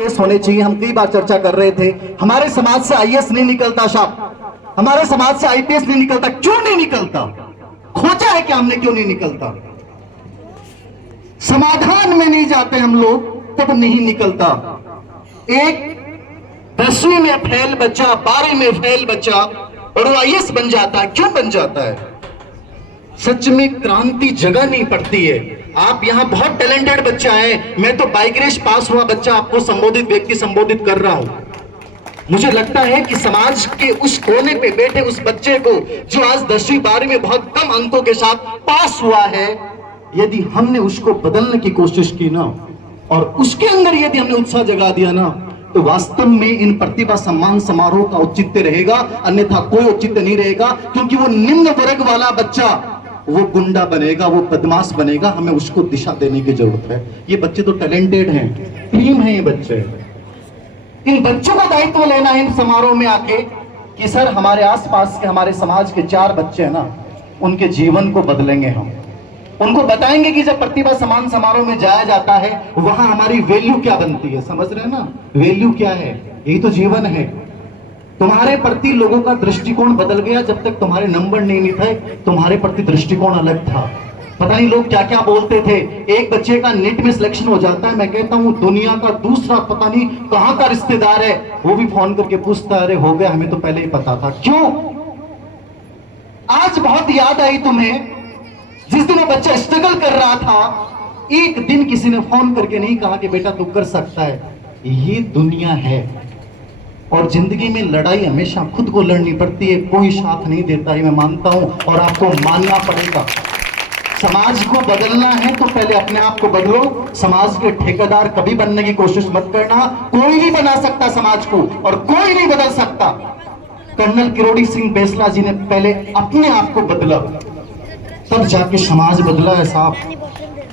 Base होने चाहिए। हम कई बार चर्चा कर रहे थे, हमारे समाज से आईएएस नहीं निकलता साहब, हमारे समाज से आईपीएस नहीं निकलता। क्यों नहीं निकलता? खोजा है कि हमने क्यों नहीं निकलता? समाधान में नहीं जाते हम लोग, तब नहीं निकलता। एक 10वीं में फेल बच्चा, 12वीं में फेल बच्चा और वो आईएएस बन जाता है। क्यों बन जाता है? सच में क्रांति जगह नहीं पड़ती है। आप यहां बहुत टैलेंटेड बच्चा है, मैं तो बाइक रेस पास हुआ बच्चा आपको संबोधित, व्यक्ति संबोधित कर रहा हूं। मुझे लगता है कि समाज के उस कोने पे बैठे उस बच्चे को जो आज 10वीं 12वीं में बहुत कम अंकों के साथ पास हुआ है, यदि हमने उसको बदलने की कोशिश की ना, और उसके अंदर यदि हमने उत्साह जगा दिया ना, तो वास्तव में इन प्रतिभा सम्मान समारोह का औचित्य रहेगा, अन्यथा कोई औचित्य नहीं रहेगा। क्योंकि वो निम्न वर्ग वाला बच्चा वो गुंडा बनेगा, वो बदमाश बनेगा। हमें उसको दिशा देने की जरूरत है। ये बच्चे तो टैलेंटेड हैं, टीम है ये बच्चे। इन बच्चों का दायित्व लेना है इन समारोह में आके कि सर हमारे आसपास के, हमारे समाज के 4 बच्चे हैं ना, उनके जीवन को बदलेंगे हम। उनको बताएंगे कि जब प्रतिभा सम्मान समारोह में जाया जाता है, वहां हमारी वैल्यू क्या बनती है। समझ रहे हैं ना? वैल्यू क्या है? यही तो जीवन है। तुम्हारे प्रति लोगों का दृष्टिकोण बदल गया जब तक तुम्हारे नंबर नहीं थे, तुम्हारे प्रति दृष्टिकोण अलग था। पता नहीं लोग क्या क्या बोलते थे। एक बच्चे का नेट में सिलेक्शन हो जाता है, मैं कहता हूं दुनिया का दूसरा पता नहीं कहां का रिश्तेदार है, वो भी फोन करके पूछता है, अरे हो गया, हमें तो पहले ही पता था। क्यों? आज बहुत याद आई तुम्हें, जिस दिन वो बच्चा स्ट्रगल कर रहा था, एक दिन किसी ने फोन करके नहीं कहा कि बेटा तू कर सकता है। ये दुनिया है और जिंदगी में लड़ाई हमेशा खुद को लड़नी पड़ती है, कोई साथ नहीं देता है, मैं मानता हूं, और आपको मानना पड़ेगा। समाज को बदलना है तो पहले अपने आप को बदलो। समाज के ठेकेदार कभी बनने की कोशिश मत करना। कोई नहीं बना सकता समाज को, और कोई नहीं बदल सकता। कर्नल किरोड़ी सिंह बैसला जी ने पहले अपने आप को बदला, तब जाके समाज बदला है साहब।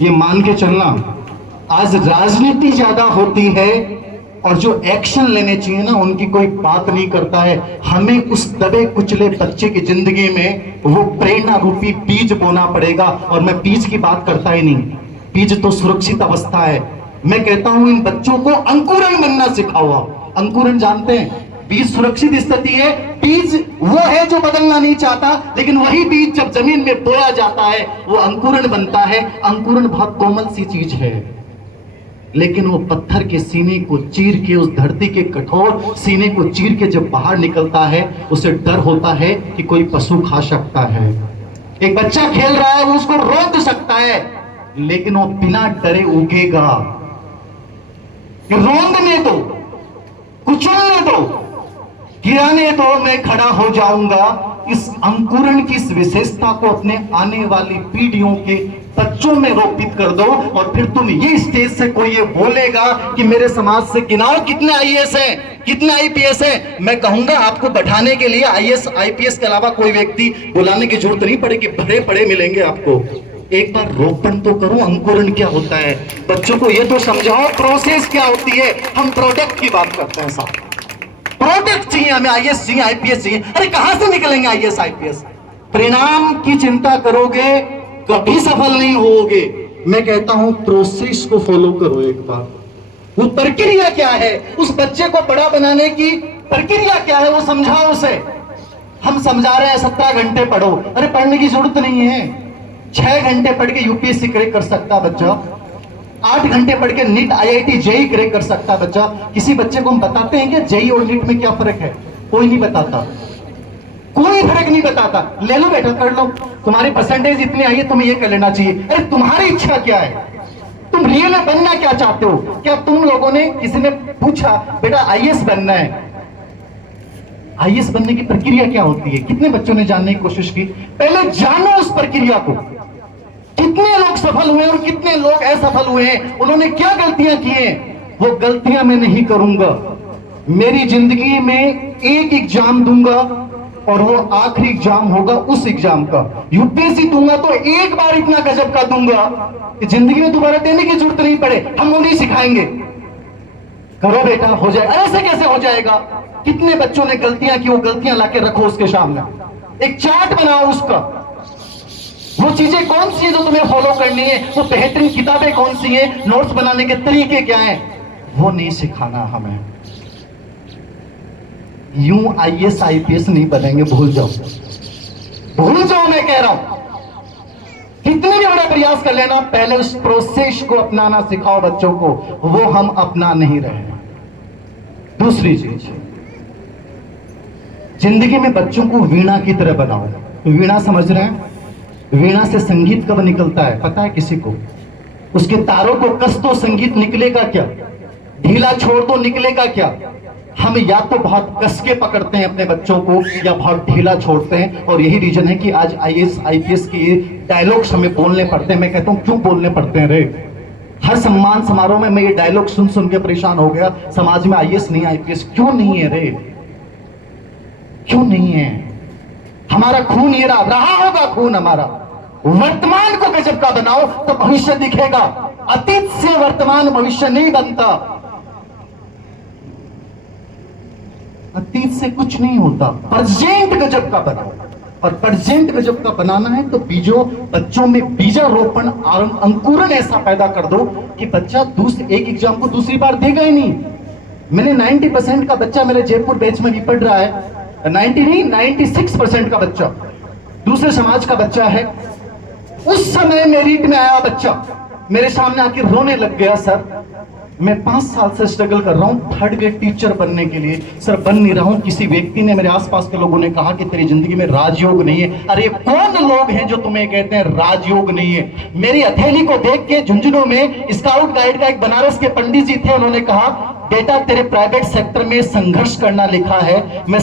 ये मान के चलना। आज राजनीति ज्यादा होती है और जो एक्शन लेने चाहिए ना, उनकी कोई बात नहीं करता है। हमें उस दबे कुचले बच्चे की जिंदगी में वो प्रेरणा रूपी बीज बोना पड़ेगा। और मैं बीज की बात करता ही नहीं, बीज तो सुरक्षित अवस्था है। मैं कहता हूं इन बच्चों को अंकुरन बनना सिखाओ। अंकुरन जानते हैं? बीज सुरक्षित स्थिति है। बीज वो है जो बदलना नहीं चाहता, लेकिन वही बीज जब जमीन में बोया जाता है वो अंकुरन बनता है। अंकुरन बहुत कोमल सी चीज है, लेकिन वो पत्थर के सीने को चीर के, उस धरती के कठोर सीने को चीर के जब बाहर निकलता है, उसे डर होता है कि कोई पशु खा सकता है। एक बच्चा खेल रहा है, वो उसको रोक सकता है, लेकिन वो बिना डरे उगेगा। रोंदने दो, कुचलने दो, गिराने दो, मैं खड़ा हो जाऊंगा। इस अंकुरण की इस विशेषता को अपने आने वाली पीढ़ियों के बच्चों में रोपित कर दो। और फिर तुम ये स्टेज से कोई ये बोलेगा कि मेरे समाज से गिनाओ कितने आईएएस हैं, कितने आईपीएस हैं, मैं कहूंगा आपको बैठाने के लिए आईएएस आईपीएस के अलावा कोई व्यक्ति बुलाने की जरूरत नहीं पड़ेगी, भरे पड़े मिलेंगे आपको। एक बार रोपण तो करो, अंकुरण क्या होता है, बच्चों को ये तो समझाओ, प्रोसेस क्या होती है। हम प्रोडक्ट की बात करते हैं साहब, प्रोडक्ट चाहिए हमें, आईएएस चाहिए, आईपीएस चाहिए। अरे कहां से निकलेंगे आईएएस आईपीएस? परिणाम की चिंता करोगे कभी सफल नहीं होगे। मैं कहता हूं प्रोसेस को फॉलो करो एक बार। वो प्रक्रिया क्या है, उस बच्चे को बड़ा बनाने की प्रक्रिया क्या है, वो समझाओ उसे। हम समझा रहे हैं 17 घंटे पढ़ो, अरे पढ़ने की जरूरत नहीं है। 6 घंटे पढ़ के यूपीएससी क्रैक कर सकता बच्चा, 8 घंटे पढ़ के नीट आईआईटी जेई क्रैक कर सकता बच्चा। किसी बच्चे को हम बताते हैं कि जेई और नीट में क्या फर्क है? कोई नहीं बताता, कोई फर्क नहीं बताता। ले लो बेटा, कर लो, तुम्हारी परसेंटेज इतनी आई है, तुम्हें ये कर लेना चाहिए। अरे तुम्हारी इच्छा क्या है? तुम रियल में बनना क्या चाहते हो? क्या तुम लोगों ने, किसी ने पूछा बेटा आईएएस बनना है, आईएएस बनने की प्रक्रिया क्या होती है? कितने बच्चों ने जानने की कोशिश की? पहले जानो उस प्रक्रिया को। कितने लोग सफल हुए और कितने लोग असफल हुए हैं, उन्होंने क्या गलतियां की हैं, वो गलतियां मैं नहीं करूंगा। मेरी जिंदगी में एक एग्जाम दूंगा और वो आखिरी एग्जाम होगा उस एग्जाम का। यूपीएससी दूंगा तो एक बार इतना गजब का दूंगा कि जिंदगी में दोबारा देने की जरूरत नहीं पड़े। हम वो नहीं सिखाएंगे, करो बेटा हो जाए। ऐसे कैसे हो जाएगा? कितने बच्चों ने गलतियां की, वो गलतियां लाके रखो उसके सामने, एक चार्ट बनाओ उसका। वो चीजें कौन सी है जो तुम्हें फॉलो करनी है, वो बेहतरीन किताबें कौन सी हैं, नोट्स बनाने के तरीके क्या हैं, वो नहीं सिखाना हमें। यूं आईएएस आईपीएस नहीं बनेंगे, भूल जाओ, भूल जाओ, मैं कह रहा हूं। कितने भी बड़े प्रयास कर लेना, पहले उस प्रोसेस को अपनाना सिखाओ बच्चों को, वो हम अपना नहीं रहे। दूसरी चीज, जिंदगी में बच्चों को वीणा की तरह बनाओ। वीणा समझ रहे हैं? वीणा से संगीत कब निकलता है पता है किसी को? उसके तारों को कस दो, संगीत निकलेगा क्या? ढीला छोड़ दो, निकलेगा क्या? हम या तो बहुत कस के पकड़ते हैं अपने बच्चों को या बहुत ढीला छोड़ते हैं, और यही रीजन है कि आज आईएएस आईपीएस के डायलॉग्स हमें बोलने पड़ते हैं। मैं कहता हूं क्यों बोलने पड़ते हैं रे? हर सम्मान समारोह में मैं ये डायलॉग सुन सुन के परेशान हो गया, समाज में आईएएस नहीं आईपीएस क्यों नहीं है रे? क्यों नहीं है? हमारा खून ये रहा होगा खून हमारा। वर्तमान को गजब का बनाओ तो भविष्य दिखेगा। अतीत से वर्तमान भविष्य नहीं बनता, अतीत से कुछ नहीं होता। प्रेजेंट गजब का बनाओ, और प्रेजेंट गजब का बनाना है तो बच्चों में बीजारोपण अंकुरन ऐसा पैदा कर दो कि बच्चा एक एग्जाम को दूसरी बार देगा ही नहीं। मैंने 90% का बच्चा मेरे जयपुर बैच में भी पढ़ रहा है, 90 नहीं 96% का बच्चा दूसरे समाज का बच्चा है। उस समय मेरिट में आया बच्चा मेरे सामने आके रोने लग गया, सर मैं 5 साल से स्ट्रगल कर रहा हूं 3rd ग्रेड टीचर बनने के लिए, सर बन नहीं रहा हूं। किसी व्यक्ति ने, मेरे आसपास के लोगों ने कहा कि तेरी जिंदगी में राजयोग नहीं है। अरे कौन लोग हैं जो तुम्हें कहते हैं राजयोग नहीं है? मेरी हथेली को देख के झुंझुनू में स्काउट गाइड का एक बनारस के पंडित जी थे, उन्होंने कहा बेटा तेरे प्राइवेट सेक्टर में संघर्ष करना लिखा है। मैं